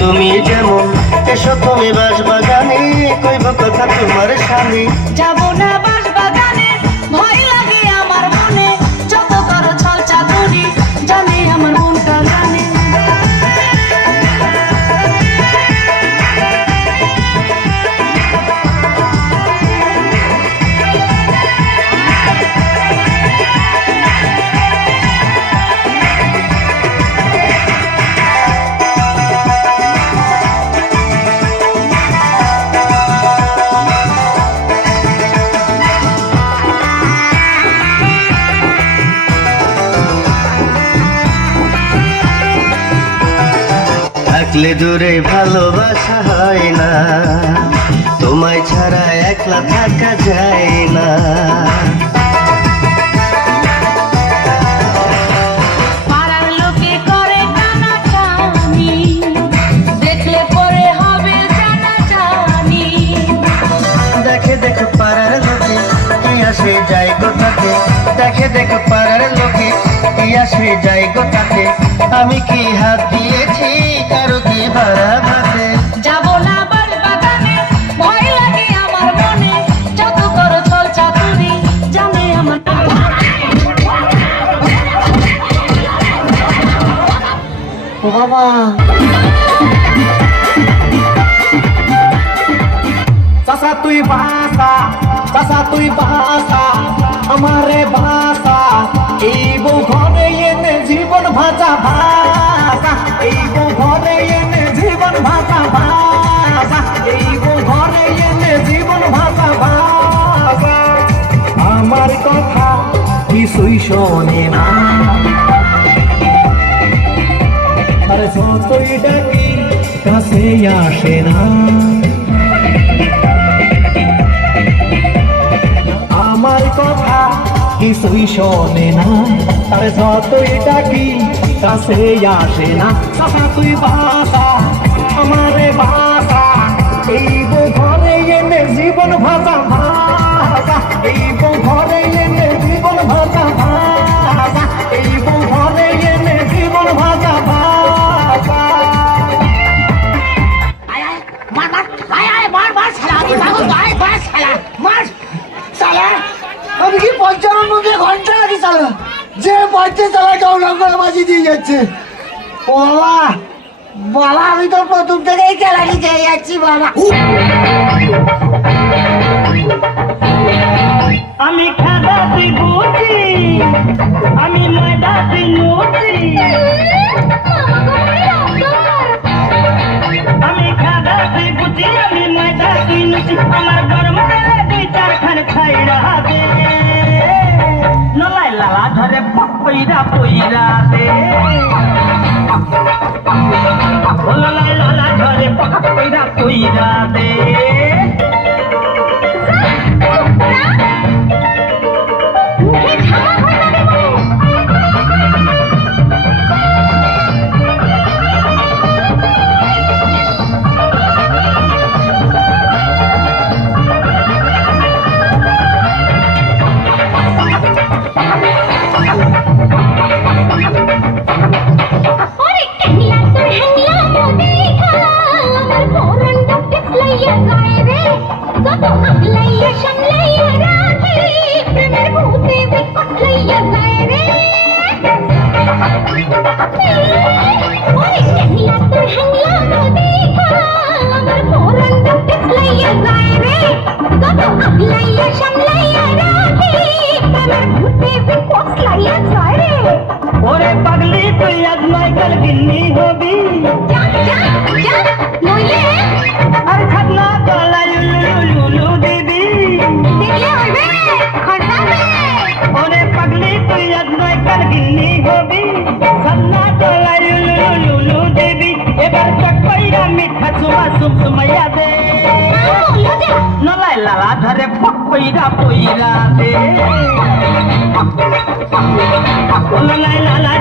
তুমি যেমন এসো তুমি বাঁশবাগানে কইব কথা তোমার স্বামী যাবো না বাঁশবাগানে ভয় লাগে আমার মনে যত করো ছল চাতুরি জানে আমার মনটা জানে থাকলে দূরে ভালোবাসা হয় না তোমায় ছাড়া একলা থাকা যায় না পাড়ার লোকে করে টানাটানি দেখলে পরে হবে জানাজানি দেখে দেখে পাড়ার লোকে কি আসে যায় গোটাতে দেখে দেখে পাড়ার লোকে কি আসে যায় গোটাতে আমি কি হাত দিয়েছি কারো কি ভাড়া ভাতে যাবো না বাঁশবাগানে ভয় লাগে আমার মনে যত করো ছল চাতুরি জানে আমার ও বাবা চাচা তুই বাসা আমারে বাসা এই বউ ঘরে এনে জীবন ভাজা ভাজা এই বউ ঘরে এনে জীবন ভাজা ভাজা এই বউ ঘরে এনে জীবন ভাজা ভাজা আমার কথা কিছুই শোনে না আর যতই ডাকি কাছে আসে না আমার কথা কিছুই শোনে না তার যতই ডাকি কাছে আসে না চাচা তুই বাসা আমারে বাসা এই বউ ঘরে এনে জীবন ভাজা ভাজা এই বউ ঘরে এনে জীবন ভাজা ভাজা এই বউ ঘরে এনে জীবন ভাজা ভাজা আমি কি 55 মধ্যে ঘন্টা লাগি চালা যে পড়তে চালা কেউ লঙ্গল বাজি দিয়ে যাচ্ছে ও বাবা বাবা আমি তো প্রথম থেকেই খেলাটি খেয়ে যাচ্ছি বাবা আমি খাদা তুই বুঝি আমি ময়দা তুই নুচি আমি খাদা তুই বুঝি আমি ময়দা তুই নুচি আমার গরম তেলে 2-4 খান খাই রাবে নলাই লালা ধরে পইরা পইরা দে নলাই লালা ধরে পইরা পইরা দে ওরে পাগলি তুই আজ মাইকেল গিন্নি হবি আর খাতনা গলায় লুলু দিবি ওরে পাগলি তুই আজ মাইকেল গিন্নি হবি খাতনা গলায় লুলু দিবি এবার চকইরা মিঠা চুমা সুমসুমাইয়া দে নলাই লালা ধরে পইরা পইরা দে নলাই লালা